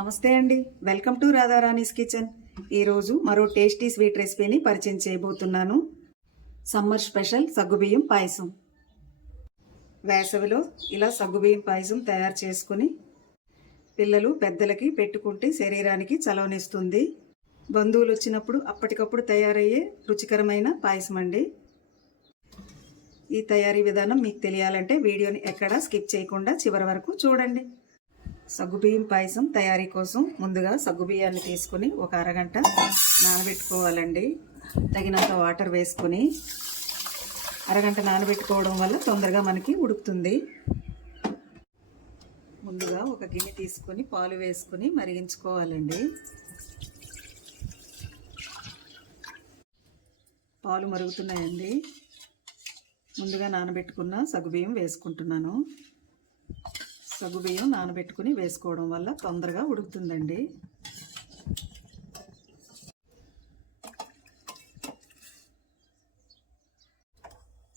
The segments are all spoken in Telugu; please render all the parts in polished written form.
నమస్తే అండి, వెల్కమ్ టు రాధారాణీస్ కిచెన్. ఈరోజు మరో టేస్టీ స్వీట్ రెసిపీని పరిచయం చేయబోతున్నాను. సమ్మర్ స్పెషల్ సగ్గుబియ్యం పాయసం. వేసవిలో ఇలా సగ్గుబియ్యం పాయసం తయారు చేసుకుని పిల్లలు పెద్దలకి పెట్టుకుంటే శరీరానికి చలవనిస్తుంది. బంధువులు వచ్చినప్పుడు అప్పటికప్పుడు తయారయ్యే రుచికరమైన పాయసం అండి. ఈ తయారీ విధానం మీకు తెలియాలంటే వీడియోని ఎక్కడా స్కిప్ చేయకుండా చివరి వరకు చూడండి. సగ్గుబియ్యం పాయసం తయారీ కోసం ముందుగా సగ్గుబియ్యాన్ని తీసుకుని ఒక అరగంట నానబెట్టుకోవాలండి. తగినంత వాటర్ వేసుకొని అరగంట నానబెట్టుకోవడం వల్ల తొందరగా మనకి ఉడుకుతుంది. ముందుగా ఒక గిన్నె తీసుకొని పాలు వేసుకొని మరిగించుకోవాలండి. పాలు మరుగుతున్నాయండి. ముందుగా నానబెట్టుకున్న సగ్గుబియ్యం వేసుకుంటున్నాను. సగ్గుబియ్యం నానబెట్టుకుని వేసుకోవడం వల్ల తొందరగా ఉడుకుతుందండి.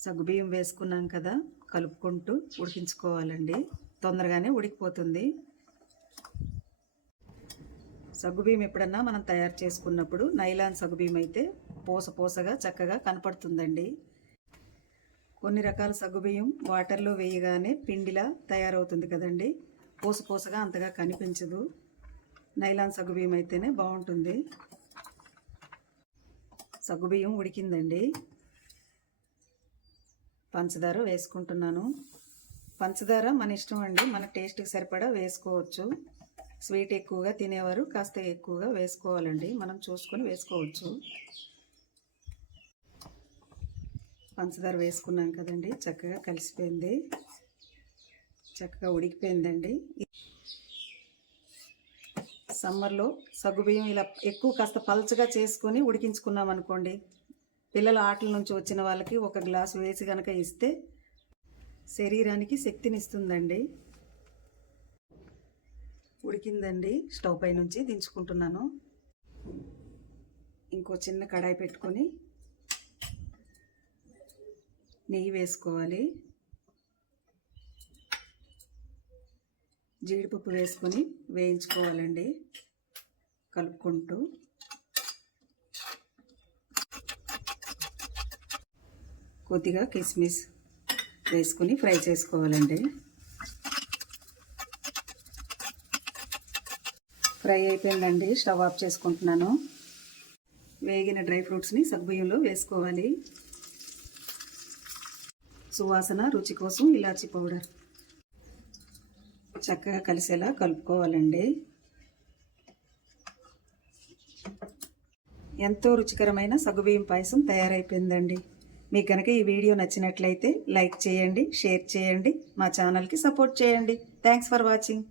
సగ్గుబియ్యం వేసుకున్నాం కదా, కలుపుకుంటూ ఉడికించుకోవాలండి. తొందరగానే ఉడికిపోతుంది. సగ్గుబియ్యం ఎప్పుడన్నా మనం తయారు చేసుకున్నప్పుడు నైలాన్ సగ్గుబియ్యం అయితే పూసగా చక్కగా కనపడుతుందండి. కొన్ని రకాల సగ్గుబియ్యం వాటర్లో వేయగానే పిండిలా తయారవుతుంది కదండి, పూసగా అంతగా కనిపించదు. నైలాన్ సగ్గుబియ్యం అయితేనే బాగుంటుంది. సగ్గుబియ్యం ఉడికిందండి. పంచదార వేసుకుంటున్నాను. పంచదార మన ఇష్టం అండి, మన టేస్ట్కి సరిపడా వేసుకోవచ్చు. స్వీట్ ఎక్కువగా తినేవారు కాస్త ఎక్కువగా వేసుకోవాలండి, మనం చూసుకొని వేసుకోవచ్చు. పంచదార వేసుకున్నాం కదండి, చక్కగా కలిసిపోయింది, చక్కగా ఉడికిపోయిందండి. సమ్మర్లో సగ్గుబియ్యం ఇలా ఎక్కువ కాస్త పల్చగా చేసుకొని ఉడికించుకున్నాం అనుకోండి, పిల్లల ఆటల నుంచి వచ్చిన వాళ్ళకి ఒక గ్లాసు వేసి కనుక ఇస్తే శరీరానికి శక్తినిస్తుందండి. ఉడికిందండి, స్టవ్ పై నుంచి దించుకుంటున్నాను. ఇంకో చిన్న కడాయి పెట్టుకొని నెయ్యి వేసుకోవాలి. జీడిపప్పు వేసుకొని వేయించుకోవాలండి కలుపుకుంటూ. కొద్దిగా కిస్మిస్ వేసుకొని ఫ్రై చేసుకోవాలండి. ఫ్రై అయిపోయిందండి, స్టవ్ ఆఫ్ చేసుకుంటున్నాను. వేగిన డ్రై ఫ్రూట్స్ని సగ్గుబియ్యంలో వేసుకోవాలి. సువాసన, రుచి కోసం ఇలాచీ పౌడర్ చక్కగా కలిసేలా కలుపుకోవాలండి. ఎంతో రుచికరమైన సగ్గుబియ్యం పాయసం తయారైపోయిందండి. మీకు కనుక ఈ వీడియో నచ్చినట్లయితే లైక్ చేయండి, షేర్ చేయండి, మా ఛానల్కి సపోర్ట్ చేయండి. Thanks for watching.